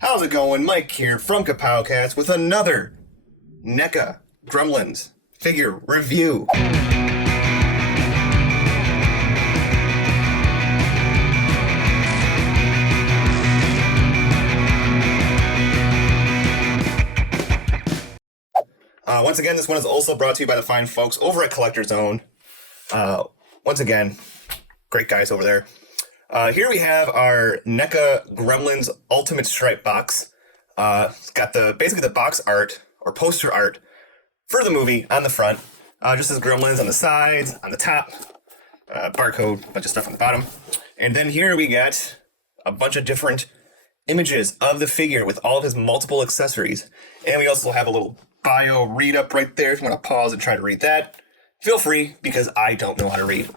How's it going? Mike here from Kapowcast with another Neca Gremlins figure review. Once again, this one is also brought to you by the fine folks over at Collector Zone. Once again, great guys over there. Here we have our Neca Gremlins Ultimate Stripe box. It's got basically the box art or poster art for the movie on the front. Just as Gremlins on the sides, on the top, barcode, bunch of stuff on the bottom. And then here we get a bunch of different images of the figure with all of his multiple accessories. And we also have a little bio read up right there if you want to pause and try to read that. Feel free, because I don't know how to read.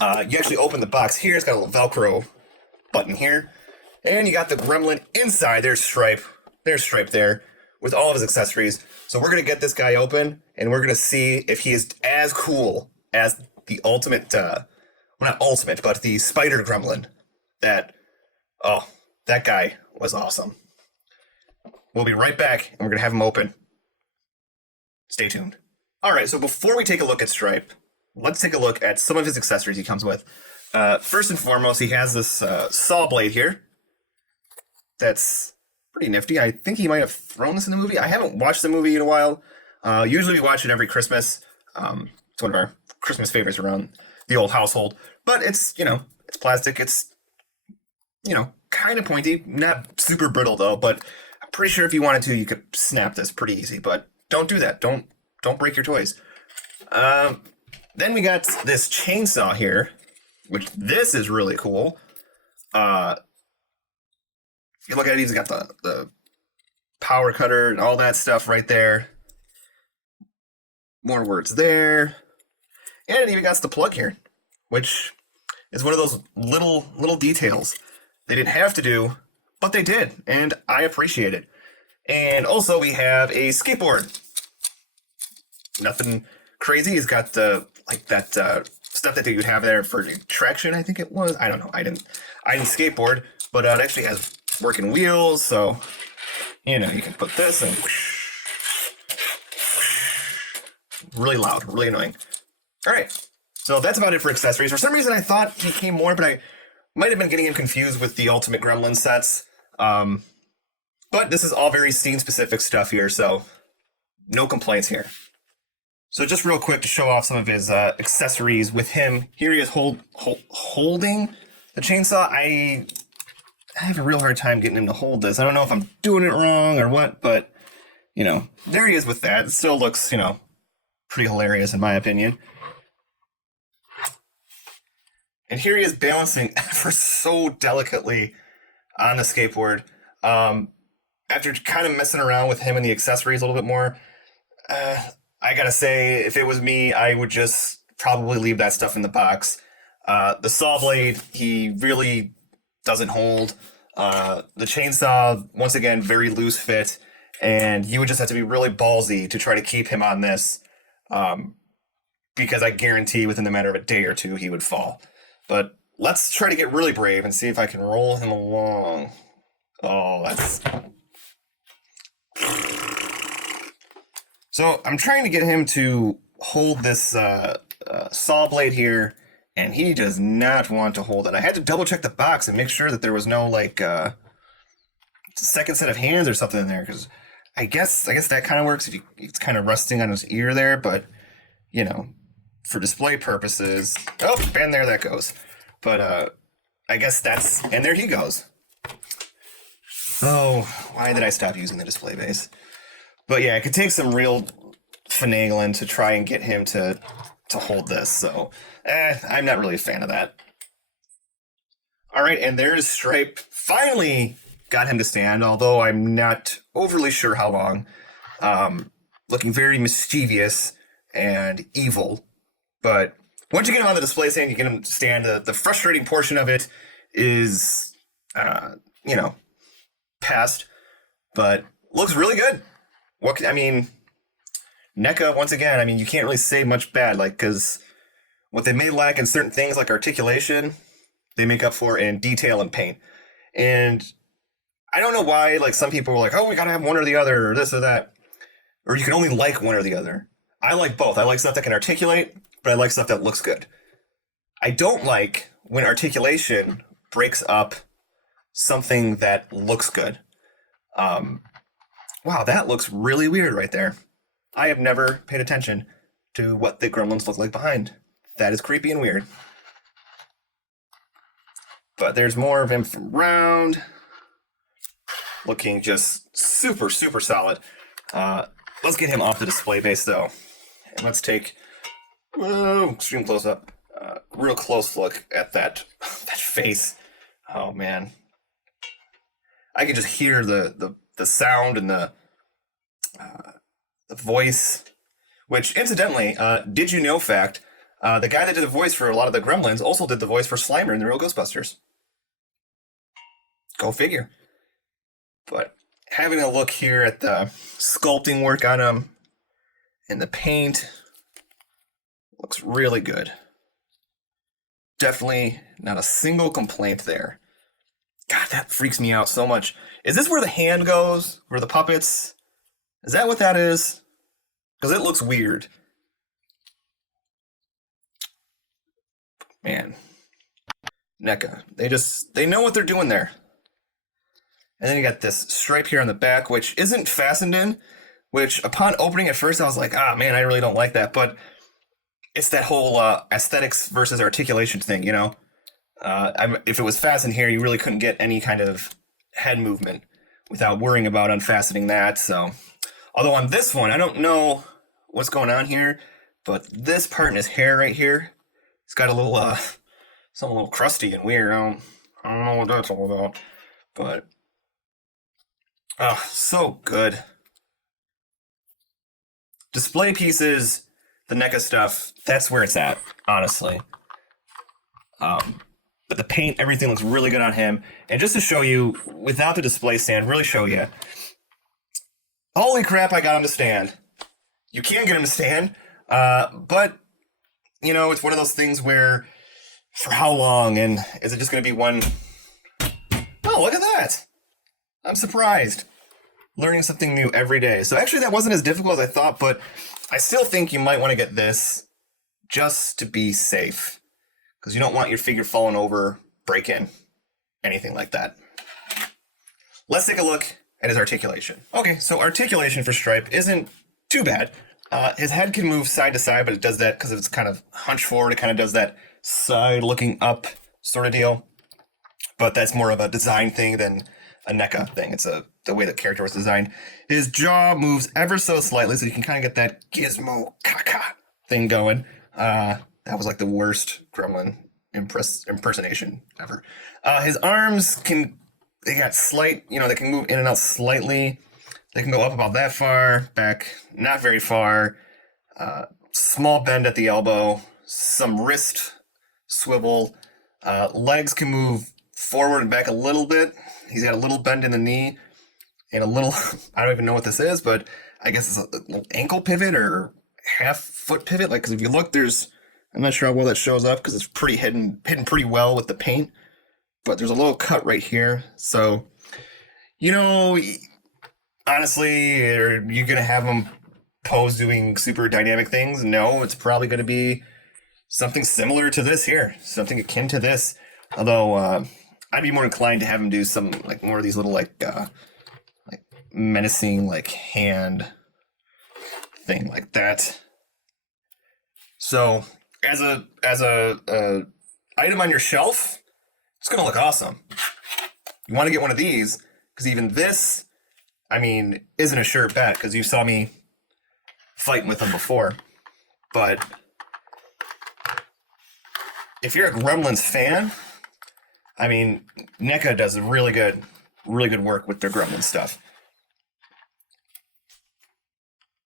You actually open the box here. It's got a little Velcro button here. And you got the Gremlin inside. There's Stripe. There's Stripe there with all of his accessories. So we're going to get this guy open, and we're going to see if he is as cool as the ultimate, well, not ultimate, but the SpiderGremlin. That guy was awesome. We'll be right back, and we're going to have him open. Stay tuned. All right, so before we take a look at Stripe, let's take a look at some of his accessories he comes with. First and foremost, he has this saw blade here. That's pretty nifty. I think he might have thrown this in the movie. I haven't watched the movie in a while. Usually we watch it every Christmas. It's one of our Christmas favorites around the old household. But it's, it's plastic. It's, kind of pointy. Not super brittle, though. But I'm pretty sure if you wanted to, you could snap this pretty easy. But don't do that. Don't break your toys. Then we got this chainsaw here, which this is really cool. If you look at it, he's got the power cutter and all that stuff right there. More words there. And it even got the plug here, which is one of those little details they didn't have to do, but they did, and I appreciate it. And also we have a skateboard. Nothing crazy. He's got that stuff that you'd have there for traction, I think it was. I don't know. I didn't skateboard, but it actually has working wheels, so you can put this and really loud, really annoying. All right, so that's about it for accessories. For some reason, I thought he came more, but I might have been getting him confused with the Ultimate Gremlin sets. But this is all very scene-specific stuff here, so no complaints here. So just real quick to show off some of his accessories with him. Here he is holding the chainsaw. I have a real hard time getting him to hold this. I don't know if I'm doing it wrong or what, but, there he is with that. It still looks, pretty hilarious in my opinion. And here he is balancing ever so delicately on the skateboard. After kind of messing around with him and the accessories a little bit more, I gotta say, if it was me, I would just probably leave that stuff in the box. The saw blade, he really doesn't hold. The chainsaw, once again, very loose fit, and you would just have to be really ballsy to try to keep him on this, because I guarantee within the matter of a day or two, he would fall. But let's try to get really brave and see if I can roll him along. Oh, that's... So I'm trying to get him to hold this saw blade here, and he does not want to hold it. I had to double check the box and make sure that there was no second set of hands or something in there, because I guess that kind of works if it's kind of resting on his ear there, but for display purposes, and there that goes. But I guess that's, and there he goes. Oh, why did I stop using the display base? But yeah, it could take some real finagling to try and get him to hold this. So, I'm not really a fan of that. All right, and there's Stripe. Finally got him to stand, although I'm not overly sure how long. Looking very mischievous and evil. But once you get him on the display stand, you get him to stand. The frustrating portion of it is, past, but looks really good. NECA, once again, you can't really say much bad, because what they may lack in certain things like articulation, they make up for in detail and paint. And I don't know why, like, some people were like, oh, we gotta have one or the other, or this or that. Or you can only like one or the other. I like both. I like stuff that can articulate, but I like stuff that looks good. I don't like when articulation breaks up something that looks good. Wow, that looks really weird right there. I have never paid attention to what the gremlins look like behind. That is creepy and weird. But there's more of him from round. Looking just super, super solid. Let's get him off the display base, though. And let's take extreme close-up. Real close look at that face. Oh, man. I can just hear the sound and the voice. Which, incidentally, did you know fact, the guy that did the voice for a lot of the Gremlins also did the voice for Slimer in the real Ghostbusters. Go figure. But having a look here at the sculpting work on him and the paint looks really good. Definitely not a single complaint there. God, that freaks me out so much. Is this where the hand goes? Where the puppets? Is that what that is? Because it looks weird. Man. NECA. They know what they're doing there. And then you got this stripe here on the back, which isn't fastened in, which upon opening at first, I was like, ah, man, I really don't like that. But it's that whole aesthetics versus articulation thing, you know? If it was fastened here, you really couldn't get any kind of head movement without worrying about unfastening that. So, although on this one, I don't know what's going on here, but this part in his hair right here, it's got a little, something a little crusty and weird. I don't know what that's all about, but so good. Display pieces, the NECA stuff, that's where it's at, honestly. But the paint, everything looks really good on him. And just to show you, without the display stand, really show you. Holy crap, I got him to stand. You can get him to stand, but, you know, it's one of those things where, for how long, and is it just going to be one? Oh, look at that. I'm surprised. Learning something new every day. So actually that wasn't as difficult as I thought, but I still think you might want to get this just to be safe. Because you don't want your figure falling over, breaking, anything like that. Let's take a look at his articulation. Okay, so articulation for Stripe isn't too bad. His head can move side to side, but it does that because it's kind of hunched forward. It kind of does that side looking up sort of deal. But that's more of a design thing than a NECA thing. It's the way the character was designed. His jaw moves ever so slightly, so you can kind of get that gizmo caca thing going. That was like the worst Gremlin impersonation ever. His arms they got slight, you know, they can move in and out slightly. They can go up about that far, back not very far. Small bend at the elbow, some wrist swivel. Legs can move forward and back a little bit. He's got a little bend in the knee and a little, I don't even know what this is, but I guess it's a little ankle pivot or half foot pivot. Like, because if you look, I'm not sure how well that shows up because it's pretty hidden pretty well with the paint, but there's a little cut right here. So, you know, honestly, are you going to have him pose doing super dynamic things? No, it's probably going to be something similar to this here, something akin to this. Although, I'd be more inclined to have him do some, like, more of these little, like menacing, like, hand thing like that. So, as a item on your shelf, it's gonna look awesome. You want to get one of these because even this, I mean, isn't a sure bet because you saw me fighting with them before. But if you're a Gremlins fan, I mean, NECA does really good work with their Gremlin stuff.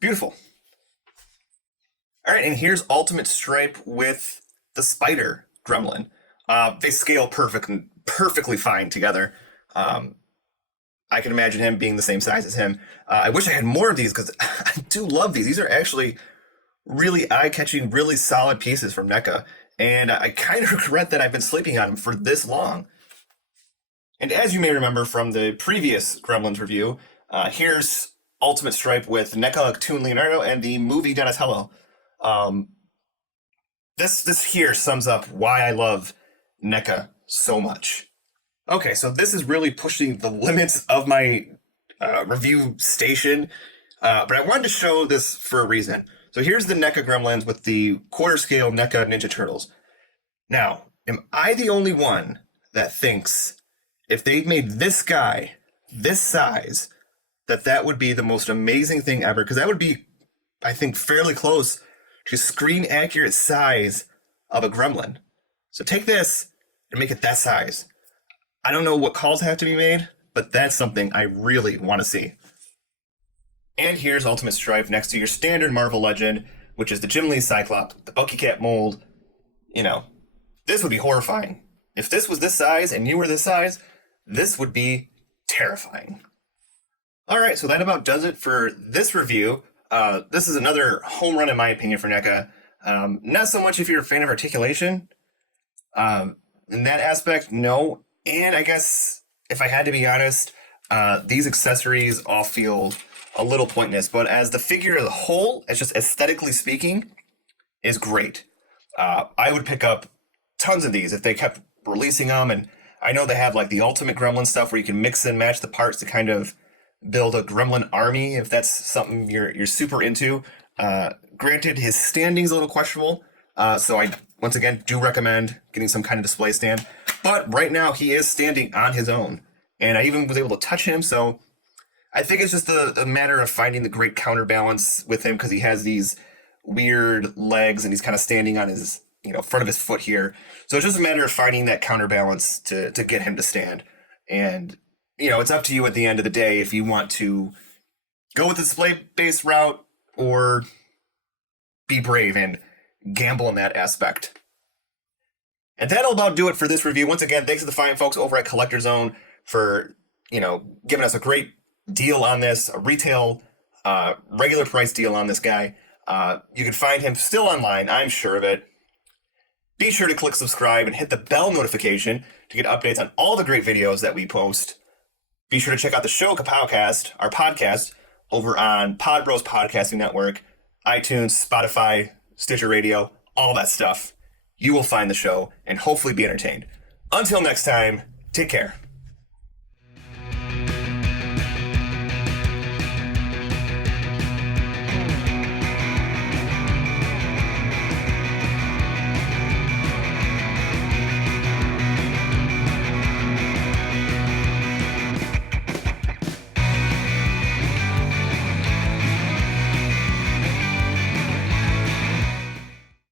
Beautiful. All right, and here's Ultimate Stripe with the SpiderGremlin. They scale perfectly fine together. I can imagine him being the same size as him. I wish I had more of these because I do love these. These are actually really eye-catching, really solid pieces from NECA. And I kind of regret that I've been sleeping on them for this long. And as you may remember from the previous Gremlins review, here's Ultimate Stripe with Neptune Leonardo and the movie Donatello. This here sums up why I love NECA so much. Okay, so this is really pushing the limits of my review station, but I wanted to show this for a reason. So here's the Neca Gremlins with the quarter scale NECA Ninja Turtles. Now, am I the only one that thinks if they made this guy this size, that would be the most amazing thing ever? Because that would be, I think, fairly close to screen accurate size of a gremlin. So take this and make it that size. I don't know what calls have to be made, but that's something I really want to see. And here's Ultimate Strife next to your standard Marvel Legend, which is the Jim Lee Cyclops, the Bucky Cat mold. You know, this would be horrifying. If this was this size and you were this size, this would be terrifying. All right, so that about does it for this review. This is another home run in my opinion for NECA. Not so much if you're a fan of articulation. In that aspect, no. And I guess if I had to be honest, these accessories all feel a little pointless, but as the figure as a whole, as just aesthetically speaking, is great. I would pick up tons of these if they kept releasing them, and I know they have like the Ultimate Gremlin stuff where you can mix and match the parts to kind of build a gremlin army if that's something you're super into. Granted, his standing's a little questionable, so I once again do recommend getting some kind of display stand. But right now he is standing on his own, and I even was able to touch him, so I think it's just a matter of finding the great counterbalance with him because he has these weird legs and he's kind of standing on his, front of his foot here. So it's just a matter of finding that counterbalance to get him to stand. And, it's up to you at the end of the day if you want to go with the display-based route or be brave and gamble in that aspect. And that'll about do it for this review. Once again, thanks to the fine folks over at Collector Zone for, giving us a great deal on this, a retail, regular price deal on this guy. You can find him still online, I'm sure of it. Be sure to click subscribe and hit the bell notification to get updates on all the great videos that we post. Be sure to check out the show Kapowcast, our podcast, over on Pod Bros Podcasting Network, iTunes, Spotify, Stitcher Radio, all that stuff. You will find the show and hopefully be entertained. Until next time, take care.